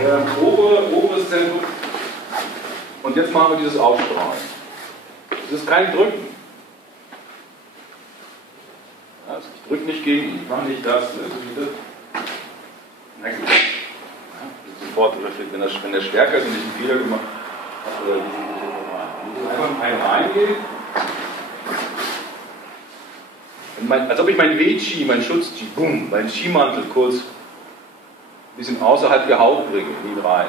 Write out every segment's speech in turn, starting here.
oberes Zentrum. Und jetzt machen wir dieses Ausstrahlen. Das ist kein Drücken. Also ich drücke nicht gegen ihn, ich mache nicht das. Na gut. Ja, sofort, wenn der stärker ist und ich einen Fehler gemacht habe, oder einfach ein reingehen. Als ob ich mein W-Chi, mein Schutz-Chi, boom, meinen Chi-Mantel kurz ein bisschen außerhalb der Haut bringe, in ihn rein.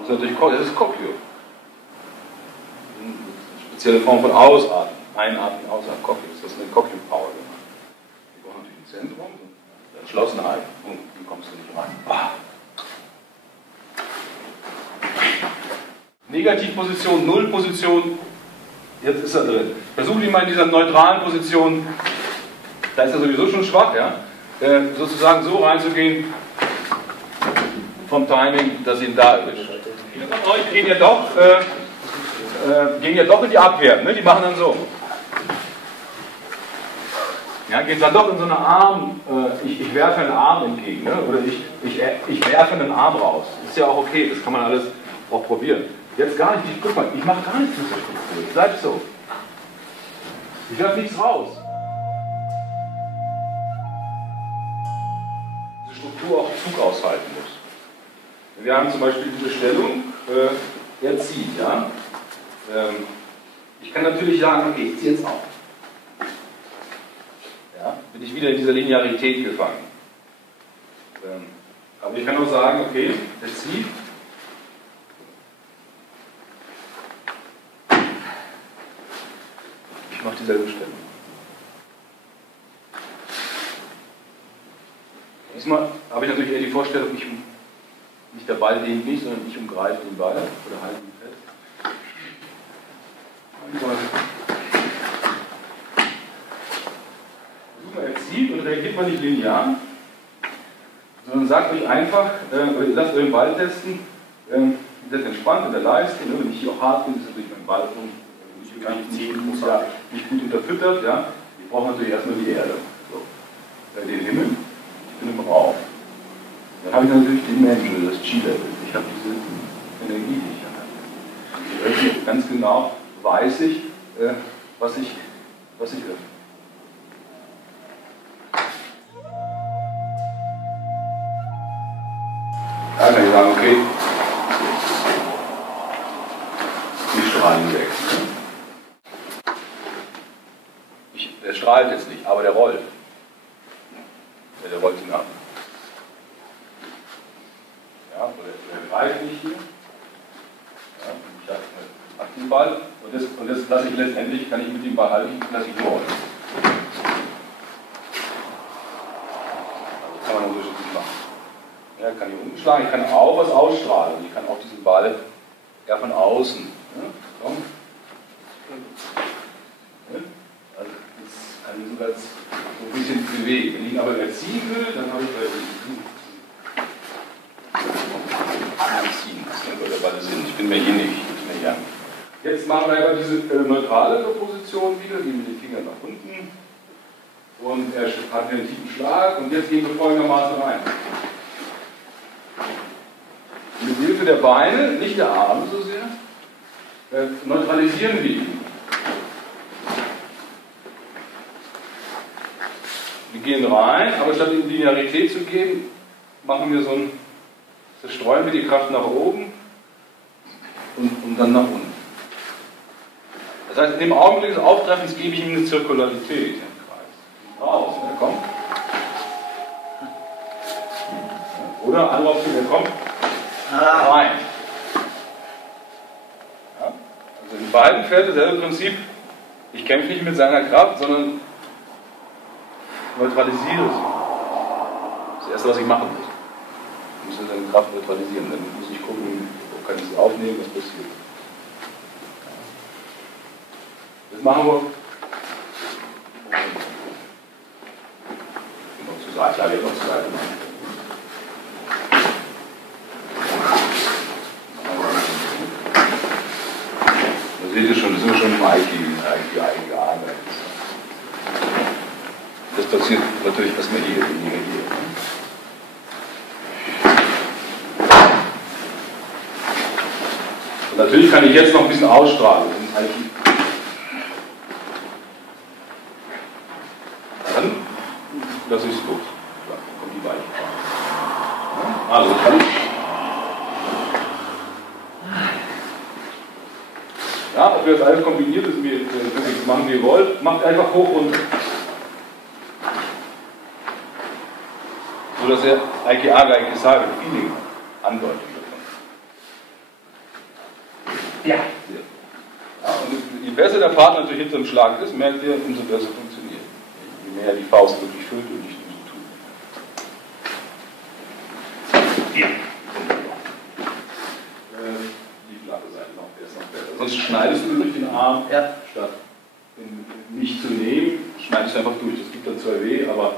Das ist natürlich das ist Kokyu. Eine spezielle Form von Ausatmen. Einatmen, ausatmen, Kokyu. Das ist eine Kokyu-Power gemacht. Wir brauchen natürlich ein Zentrum, eine Entschlossenheit. Boom, wie kommst du nicht rein? Bah. Negativposition, Nullposition. Jetzt ist er drin. Versuchen wir mal in dieser neutralen Position, da ist er sowieso schon schwach, ja, sozusagen so reinzugehen, vom Timing, dass ihn da erwischt. Viele von euch gehen ja doch in die Abwehr, ne? Die machen dann so. Ja, gehen dann doch in so eine Arm, ich werfe einen Arm entgegen, ne? Oder ich werfe einen Arm raus. Ist ja auch okay, das kann man alles auch probieren. Jetzt gar nicht, guck mal, ich mache gar nichts mit der Struktur. Ich bleib so. Ich werfe nichts raus. Diese Struktur auch Zug aushalten muss. Wir haben zum Beispiel diese Stellung, er zieht, ja. Ich kann natürlich sagen, okay, ich ziehe jetzt auf. Ja, bin ich wieder in dieser Linearität gefangen. Aber ich kann auch sagen, okay, er zieht. Ich mache dieselbe Stellung. Diesmal habe ich natürlich eher die Vorstellung, nicht der Ball dehnt mich, sondern ich umgreife den Ball oder halte ihn fest. Er zieht und reagiert man nicht linear, sondern sagt euch einfach, lasst euren Ball testen, seid entspannt in der Leiste, wenn ich hier auch hart bin, ist natürlich mein Ball nicht gut unterfüttert. Ja. Ich brauche natürlich erstmal die Erde. So. Den Himmel, ich bin im Raum. Dann habe ich natürlich den Menschen, das Chi-Level. Ich habe diese Energie, die ich habe. Ganz genau weiß ich, was ich öffne. Da kann ich sagen, okay, die strahlen weg. Der strahlt jetzt nicht, aber der rollt. Der rollt ihn ab. Ja, oder der greift nicht hier. Ja, ich habe den Ball und das lasse ich letztendlich, kann ich mit dem Ball halten, lasse ich nur rollen. Also kann man unterschiedlich machen. Ja, kann ich umschlagen, ich kann auch was ausstrahlen. Ich kann auch diesen Ball eher von außen. Ja, komm. Ja, also das kann ich sogar so ein bisschen bewegen. Wenn ich ihn aber erziehen will, dann habe ich bei ziehen. Das der Ball sind. Ich bin mir hier nicht. Jetzt machen wir einfach diese neutrale Position wieder, gehen mit den Fingern nach unten. Und er hat einen tiefen Schlag. Und jetzt gehen wir folgendermaßen rein. Mit Hilfe der Beine, nicht der Arme so sehr, neutralisieren wir ihn. Wir gehen rein, aber statt ihm Linearität zu geben, machen wir zerstreuen wir die Kraft nach oben und dann nach unten. Das heißt, in dem Augenblick des Auftreffens gebe ich ihm eine Zirkularität im Kreis. Raus, ne, komm. Oder andere Option, er kommt rein. Ja? Also in beiden Fällen dasselbe Prinzip. Ich kämpfe nicht mit seiner Kraft, sondern neutralisiere sie. Das ist das Erste, was ich machen muss. Ich muss seine Kraft neutralisieren. Dann muss ich gucken, wo kann ich sie aufnehmen, was passiert. Das machen wir. Noch zur Seite, ja, noch zur Seite machen. Da seht ihr schon, das sind schon im eigene Arbeit. Das passiert natürlich erstmal hier. Natürlich kann ich jetzt noch ein bisschen ausstrahlen. Dann lasse ich es los. Dann kommt die Weiche. Also kann ich. Ja, ob ihr das alles kombiniert, ist mir machen, wie ihr wollt. Macht einfach hoch und so, dass er Aike-Aga-Aike-Sage Feeling andeutet. Ja. Ja. Und je besser der Partner natürlich hinter dem Schlag ist, merkt ihr, umso besser funktioniert. Je mehr die Faust wirklich füllt und nicht nur so tut. Ja. Die flache Seite noch, der ist noch besser. Sonst schneidest du durch den Arm, statt nicht zu nehmen, schneidest du einfach durch. Das gibt dann zwar weh, aber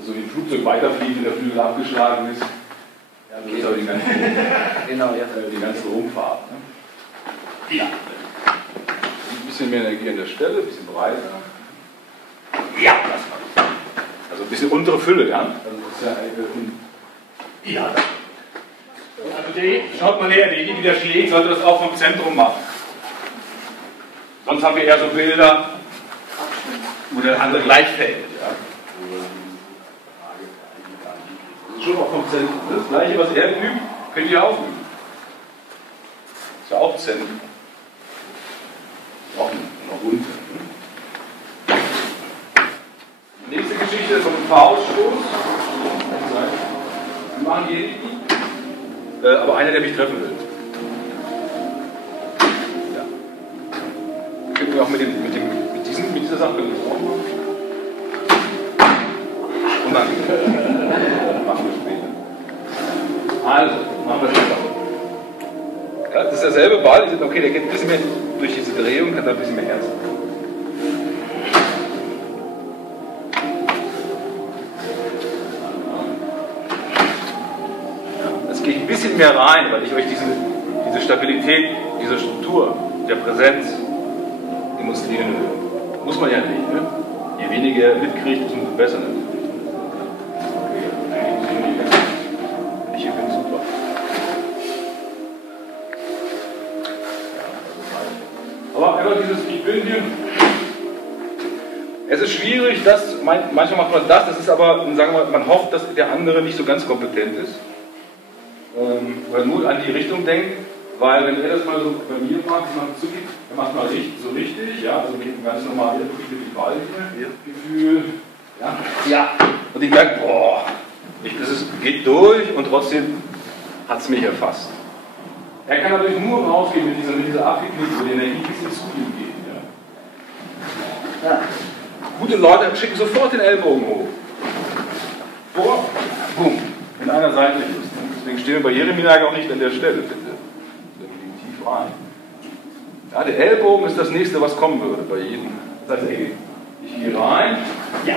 so wie ein Flugzeug weiterfliegt und der Flügel abgeschlagen ist, ja, das ist aber die ganze, genau, die ganze Rumpfahrt. Ne? Ja. Ein bisschen mehr Energie an der Stelle, ein bisschen breiter. Ja, das war. Also ein bisschen untere Fülle, ja? Also das ist ja, also schaut mal her, derjenige, der schlägt, sollte das auch vom Zentrum machen. Sonst haben wir eher so Bilder, wo der andere gleich fällt. Ja? Schon auch vom Zentrum. Das gleiche, was er übt, könnt ihr auch üben. Ist ja auch Zentrum. Auch noch runter. Nächste Geschichte ist vom Fauststoß. Wir machen jeden, aber einer, der mich treffen will. Ja. Können wir auch mit dieser Sache auch machen. Und dann machen wir später. Also, machen wir später. Ja, das ist derselbe Ball. Ich sage, okay, der geht ein bisschen mehr durch diese Drehung, kann da ein bisschen mehr Herz. Es geht ein bisschen mehr rein, weil ich euch diese Stabilität, diese Struktur der Präsenz demonstrieren will. Muss man ja nicht. Ne? Je weniger er mitkriegt, umso besser natürlich. Ich bin super. Aber einfach dieses Ich bin hier. Es ist schwierig, manchmal macht man das ist aber, sagen wir mal, man hofft, dass der andere nicht so ganz kompetent ist. Oder nur an die Richtung denkt, weil wenn er das mal so bei mir macht, er macht mal so richtig, ja, also ganz normal, wirklich mit dem Ball hier, Gefühl, ja. Und ich merke, boah, geht durch und trotzdem hat es mich erfasst. Er kann natürlich nur rausgehen mit dieser Abgeknickung, wo die Energie ein bisschen zu ihm geht. Ja. Gute Leute schicken sofort den Ellbogen hoch. Vor, boom, in einer Seite. Deswegen stehen wir bei Jeremia auch nicht an der Stelle, bitte. Wir gehen tief rein. Ja, der Ellbogen ist das nächste, was kommen würde bei jedem. Das heißt, ich gehe rein, ja,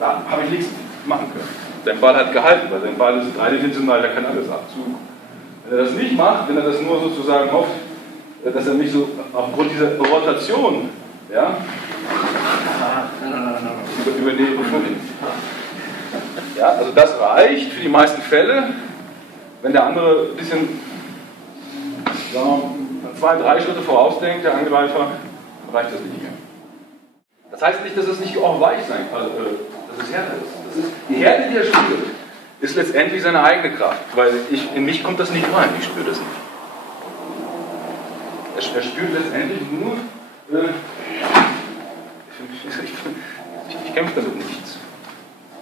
da habe ich nichts machen können. Dein Ball hat gehalten, weil dein Ball ist dreidimensional, der kann alles abzugen. Wenn er das nicht macht, wenn er das nur sozusagen hofft, dass er mich so aufgrund dieser Rotation, ja, übernehmen. Ja, also das reicht für die meisten Fälle. Wenn der andere ein bisschen, sagen wir, 2-3 Schritte vorausdenkt, der Angreifer, reicht das nicht mehr. Das heißt nicht, dass es nicht auch weich sein kann, dass es härter ist. Die Härte, die er spürt, ist letztendlich seine eigene Kraft, weil in mich kommt das nicht rein, ich spüre das nicht. Er spürt letztendlich nur, ich kämpfe damit nichts.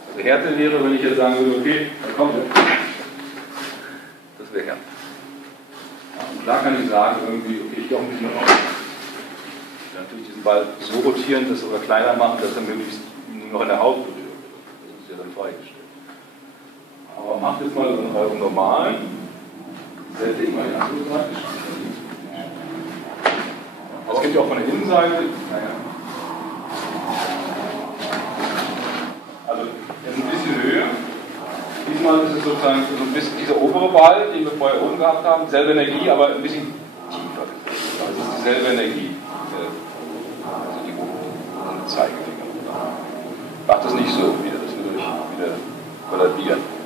Also Härte wäre, wenn ich jetzt sagen würde, okay, dann kommt er. Das wäre Härte. Ja, und klar kann ich sagen, irgendwie, okay, ich gehe auch ein bisschen raus. Ich kann natürlich diesen Ball so rotieren, dass oder kleiner machen, dass er möglichst nur noch an der Haut berührt. Das ist ja dann freigestellt. Aber macht jetzt mal eurem normalen, setting mal die andere Seite. Das geht ja auch von der Innenseite. Naja. Also jetzt ein bisschen höher. Diesmal ist es sozusagen so ein bisschen dieser obere Ball, den wir vorher oben gehabt haben, selbe Energie, aber ein bisschen tiefer. Also es ist dieselbe Energie. Also die Zeigefinger. Macht das nicht so, wieder das nur wieder kollabieren.